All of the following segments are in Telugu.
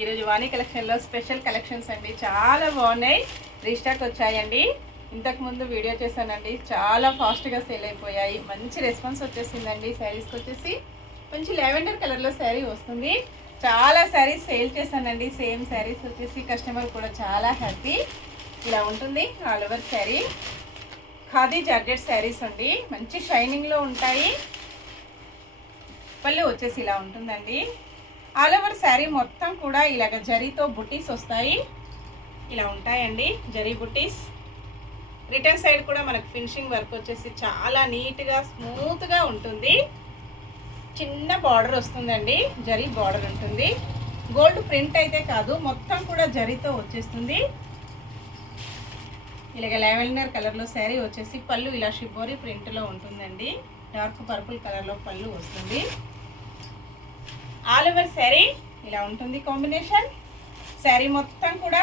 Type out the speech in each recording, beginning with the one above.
ఈరోజు వాణి కలెక్షన్లో స్పెషల్ కలెక్షన్స్ అండి. చాలా బాగున్నాయి, రీస్టాక్ వచ్చాయండి. ఇంతకుముందు వీడియో చేశానండి, చాలా ఫాస్ట్గా సేల్ అయిపోయాయి. మంచి రెస్పాన్స్ వచ్చేసిందండి. శారీస్కి వచ్చేసి మంచి లావెండర్ కలర్లో శారీ వస్తుంది. చాలా శారీస్ సేల్ చేశానండి. సేమ్ శారీస్ వచ్చేసి కస్టమర్ కూడా చాలా హ్యాపీ. ఇలా ఉంటుంది all over sari. Khadi georgette saris అండి, మంచి షైనింగ్లో ఉంటాయి. పళ్ళు వచ్చేసి ఇలా ఉంటుందండి. ఆల్ ఓవర్ శారీ మొత్తం కూడా ఇలాగ జరీతో బుటీస్ వస్తాయి. ఇలా ఉంటాయండి జరీ బుటీస్. రిటర్న్ సైడ్ కూడా మనకు ఫినిషింగ్ వర్క్ వచ్చేసి చాలా నీట్గా స్మూత్గా ఉంటుంది. చిన్న బార్డర్ వస్తుందండి, జరీ బార్డర్ ఉంటుంది. గోల్డ్ ప్రింట్ అయితే కాదు, మొత్తం కూడా జరీతో వచ్చేస్తుంది. ఇలాగ లావెండర్ కలర్లో శారీ వచ్చేసి పళ్ళు ఇలా షిబోరి ప్రింట్లో ఉంటుందండి. డార్క్ పర్పుల్ కలర్లో పళ్ళు వస్తుంది. ఆల్ ఓవర్ శారీ ఇలా ఉంటుంది కాంబినేషన్. శారీ మొత్తం కూడా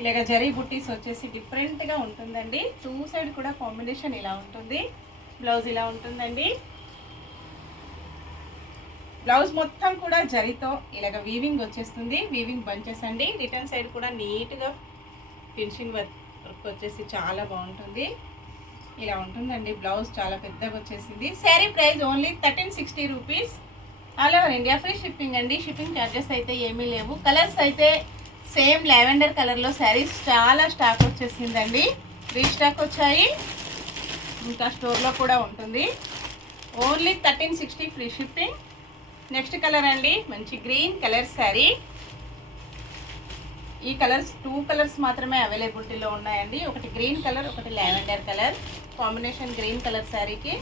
ఇలాగ జరీ బుట్టీస్ వచ్చేసి డిఫరెంట్గా ఉంటుందండి. టూ సైడ్ కూడా కాంబినేషన్ ఇలా ఉంటుంది. బ్లౌజ్ ఇలా ఉంటుందండి. బ్లౌజ్ మొత్తం కూడా జరీతో ఇలాగ వీవింగ్ వచ్చేస్తుంది. వీవింగ్ బంచెస్ అండి. రిటర్న్ సైడ్ కూడా నీట్గా ఫినిషింగ్ వర్క్ వచ్చేసి చాలా బాగుంటుంది. ఇలా ఉంటుందండి. బ్లౌజ్ చాలా పెద్దగా వచ్చేసింది. Sari price only 1360 rupees. All over India free shipping అండి. షిప్పింగ్ ఛార్జెస్ అయితే ఏమీ లేవు. కలర్స్ అయితే సేమ్ లావెండర్ కలర్లో శారీస్ చాలా స్టాక్ వచ్చేసిందండి. రీస్టాక్ వచ్చాయి. ఇంకా స్టోర్లో కూడా ఉంటుంది. Only 1360 free shipping. Next colour అండి, మంచి గ్రీన్ కలర్ శారీ. ఈ కలర్స్ 2 కలర్స్ మాత్రమే అవైలబిలిటీలో ఉన్నాయండి. ఒకటి గ్రీన్ కలర్, ఒకటి lavender colour combination. Green colour శారీకి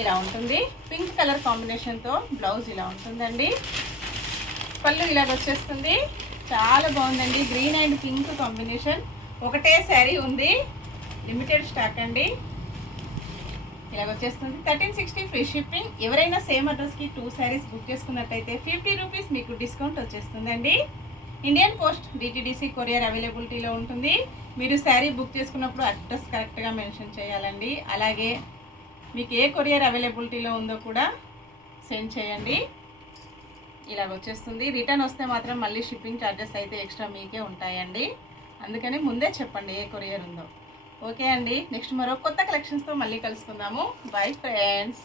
ఇలా ఉంటుంది. పింక్ కలర్ కాంబినేషన్తో బ్లౌజ్ ఇలా ఉంటుందండి. పళ్ళు ఇలాగ వచ్చేస్తుంది. చాలా బాగుందండి. Green and pink combination. ఒకటే శారీ ఉంది, లిమిటెడ్ స్టాక్ అండి. ఇలాగ వచ్చేస్తుంది. 1360 ఫ్రీ షిప్పింగ్. ఎవరైనా సేమ్ అడ్రస్కి 2 శారీస్ బుక్ చేసుకున్నట్టయితే 50 రూపీస్ మీకు డిస్కౌంట్ వచ్చేస్తుందండి. ఇండియన్ పోస్ట్ DTDC కొరియర్ అవైలబిలిటీలో ఉంటుంది. మీరు శారీ బుక్ చేసుకున్నప్పుడు అడ్రస్ కరెక్ట్గా మెన్షన్ చేయాలండి. అలాగే మీకు ఏ కొరియర్ అవైలబిలిటీలో ఉందో కూడా సెండ్ చేయండి. ఇలాగ వచ్చేస్తుంది. రిటర్న్ వస్తే మాత్రం మళ్ళీ షిప్పింగ్ ఛార్జెస్ అయితే ఎక్స్ట్రా మీకే ఉంటాయండి. అందుకని ముందే చెప్పండి ఏ కొరియర్ ఉందో. ఓకే అండి. నెక్స్ట్ మరో కొత్త కలెక్షన్స్తో మళ్ళీ కలుసుకుందాము. Bye friends.